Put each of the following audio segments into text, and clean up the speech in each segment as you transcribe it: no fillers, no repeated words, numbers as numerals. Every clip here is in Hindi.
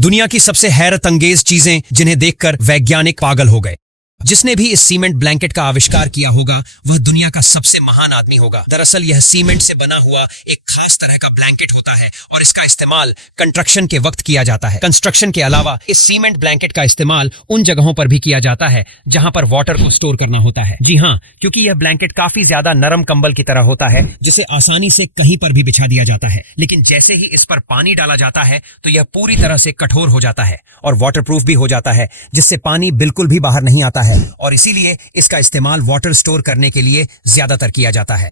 दुनिया की सबसे हैरत अंगेज चीजें जिन्हें देखकर वैज्ञानिक पागल हो गए। जिसने भी इस सीमेंट ब्लैंकेट का आविष्कार किया होगा वह दुनिया का सबसे महान आदमी होगा। दरअसल यह सीमेंट से बना हुआ एक खास तरह का ब्लैंकेट होता है और इसका इस्तेमाल कंस्ट्रक्शन के वक्त किया जाता है। कंस्ट्रक्शन के अलावा इस सीमेंट ब्लैंकेट का इस्तेमाल उन जगहों पर भी किया जाता है जहां पर वाटर को स्टोर करना होता है। जी हाँ, क्योंकि यह ब्लैंकेट काफी ज्यादा नरम कंबल की तरह होता है जिसे आसानी से कहीं पर भी बिछा दिया जाता है। लेकिन जैसे ही इस पर पानी डाला जाता है तो यह पूरी तरह से कठोर हो जाता है और वाटरप्रूफ भी हो जाता है, जिससे पानी बिल्कुल भी बाहर नहीं आता है और इसीलिए इसका इस्तेमाल वाटर स्टोर करने के लिए ज्यादातर किया जाता है।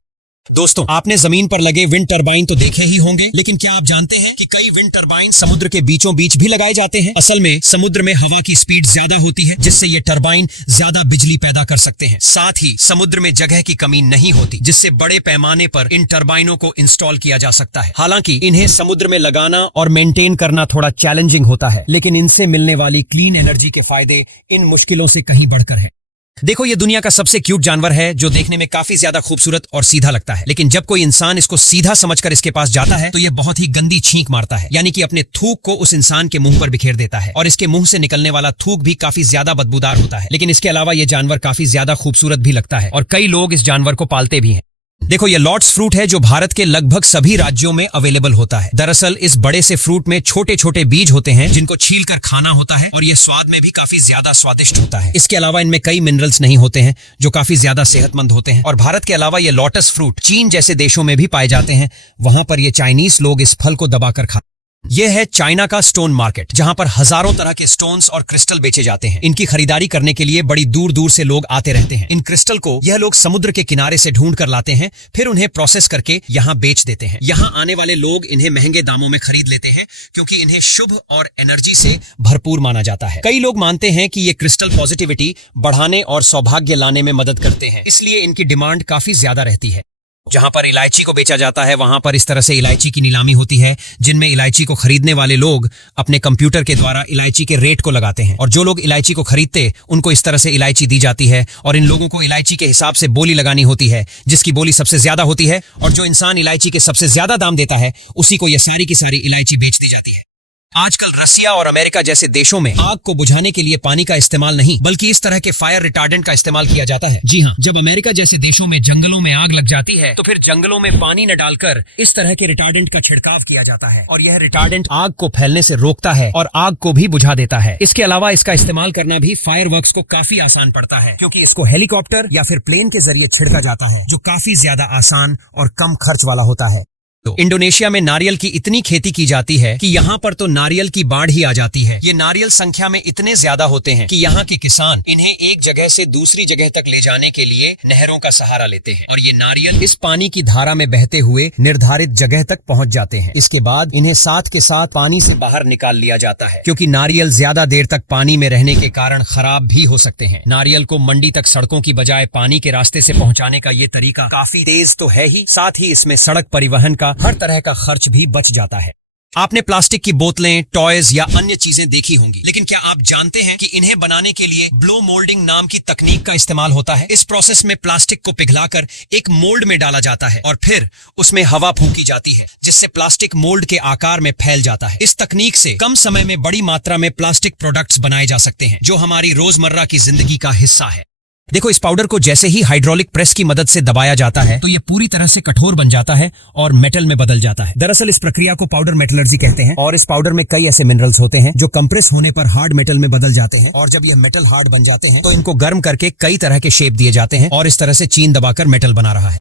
दोस्तों, आपने जमीन पर लगे विंड टरबाइन तो देखे ही होंगे, लेकिन क्या आप जानते हैं कि कई विंड टरबाइन समुद्र के बीचों बीच भी लगाए जाते हैं। असल में समुद्र में हवा की स्पीड ज्यादा होती है जिससे ये टरबाइन ज्यादा बिजली पैदा कर सकते हैं। साथ ही समुद्र में जगह की कमी नहीं होती जिससे बड़े पैमाने पर इन टरबाइनों को इंस्टॉल किया जा सकता है। हालांकि इन्हें समुद्र में लगाना और मेंटेन करना थोड़ा चैलेंजिंग होता है, लेकिन इनसे मिलने वाली क्लीन एनर्जी के फायदे इन मुश्किलों से कहीं बढ़कर है। देखो, ये दुनिया का सबसे क्यूट जानवर है जो देखने में काफी ज्यादा खूबसूरत और सीधा लगता है, लेकिन जब कोई इंसान इसको सीधा समझकर इसके पास जाता है तो ये बहुत ही गंदी छींक मारता है, यानी कि अपने थूक को उस इंसान के मुंह पर बिखेर देता है और इसके मुंह से निकलने वाला थूक भी काफी ज्यादा बदबूदार होता है। लेकिन इसके अलावा ये जानवर काफी ज्यादा खूबसूरत भी लगता है और कई लोग इस जानवर को पालते भी हैं। देखो, ये लॉट्स फ्रूट है जो भारत के लगभग सभी राज्यों में अवेलेबल होता है। दरअसल इस बड़े से फ्रूट में छोटे छोटे बीज होते हैं जिनको छीलकर खाना होता है और ये स्वाद में भी काफी ज्यादा स्वादिष्ट होता है। इसके अलावा इनमें कई मिनरल्स नहीं होते हैं जो काफी ज्यादा सेहतमंद होते हैं। और भारत के अलावा ये लोटस फ्रूट चीन जैसे देशों में भी पाए जाते हैं, वहां पर ये चाइनीज लोग इस फल को दबाकर खाते हैं। यह है चाइना का स्टोन मार्केट, जहां पर हजारों तरह के स्टोन्स और क्रिस्टल बेचे जाते हैं। इनकी खरीदारी करने के लिए बड़ी दूर दूर से लोग आते रहते हैं। इन क्रिस्टल को यह लोग समुद्र के किनारे से ढूंढ कर लाते हैं, फिर उन्हें प्रोसेस करके यहाँ बेच देते हैं। यहाँ आने वाले लोग इन्हें महंगे दामों में खरीद लेते हैं क्योंकि इन्हें शुभ और एनर्जी से भरपूर माना जाता है। कई लोग मानते हैं कि ये क्रिस्टल पॉजिटिविटी बढ़ाने और सौभाग्य लाने में मदद करते हैं, इसलिए इनकी डिमांड काफी ज्यादा रहती है। जहां पर इलायची को बेचा जाता है वहां पर इस तरह से इलायची की नीलामी होती है, जिनमें इलायची को खरीदने वाले लोग अपने कंप्यूटर के द्वारा इलायची के रेट को लगाते हैं और जो लोग इलायची को खरीदते उनको इस तरह से इलायची दी जाती है और इन लोगों को इलायची के हिसाब से बोली लगानी होती है, जिसकी बोली सबसे ज्यादा होती है और जो इंसान इलायची के सबसे ज्यादा दाम देता है उसी को यह सारी की सारी इलायची बेच दी जाती है। आजकल रसिया और अमेरिका जैसे देशों में आग को बुझाने के लिए पानी का इस्तेमाल नहीं बल्कि इस तरह के फायर रिटार्डेंट का इस्तेमाल किया जाता है। जी हाँ, जब अमेरिका जैसे देशों में जंगलों में आग लग जाती है तो फिर जंगलों में पानी न डालकर इस तरह के रिटार्डेंट का छिड़काव किया जाता है और यह रिटार्डेंट आग को फैलने से रोकता है और आग को भी बुझा देता है। इसके अलावा इसका इस्तेमाल करना भी फायर वर्क्स को काफी आसान पड़ता है क्योंकि इसको हेलीकॉप्टर या फिर प्लेन के जरिए छिड़का जाता है, जो काफी ज्यादा आसान और कम खर्च वाला होता है। इंडोनेशिया में नारियल की इतनी खेती की जाती है कि यहाँ पर तो नारियल की बाढ़ ही आ जाती है। ये नारियल संख्या में इतने ज्यादा होते हैं कि यहाँ के किसान इन्हें एक जगह से दूसरी जगह तक ले जाने के लिए नहरों का सहारा लेते हैं और ये नारियल इस पानी की धारा में बहते हुए निर्धारित जगह तक पहुँच जाते हैं। इसके बाद इन्हें साथ के साथ पानी से बाहर निकाल लिया जाता है क्योंकि नारियल ज्यादा देर तक पानी में रहने के कारण खराब भी हो सकते हैं। नारियल को मंडी तक सड़कों की बजाय पानी के रास्ते से पहुँचाने का ये तरीका काफी तेज तो है ही, साथ ही इसमें सड़क परिवहन का हर तरह का खर्च भी बच जाता है। आपने प्लास्टिक की बोतलें, टॉयज या अन्य चीजें देखी होंगी, लेकिन क्या आप जानते हैं कि इन्हें बनाने के लिए ब्लो मोल्डिंग नाम की तकनीक का इस्तेमाल होता है। इस प्रोसेस में प्लास्टिक को पिघलाकर एक मोल्ड में डाला जाता है और फिर उसमें हवा फूंकी जाती है जिससे प्लास्टिक मोल्ड के आकार में फैल जाता है। इस तकनीक से कम समय में बड़ी मात्रा में प्लास्टिक प्रोडक्ट्स बनाए जा सकते हैं जो हमारी रोजमर्रा की जिंदगी का हिस्सा है। देखो, इस पाउडर को जैसे ही हाइड्रोलिक प्रेस की मदद से दबाया जाता है तो ये पूरी तरह से कठोर बन जाता है और मेटल में बदल जाता है। दरअसल इस प्रक्रिया को पाउडर मेटलर्जी कहते हैं और इस पाउडर में कई ऐसे मिनरल्स होते हैं जो कंप्रेस होने पर हार्ड मेटल में बदल जाते हैं और जब ये मेटल हार्ड बन जाते हैं तो इनको गर्म करके कई तरह के शेप दिए जाते हैं और इस तरह से चीन दबाकर मेटल बना रहा है।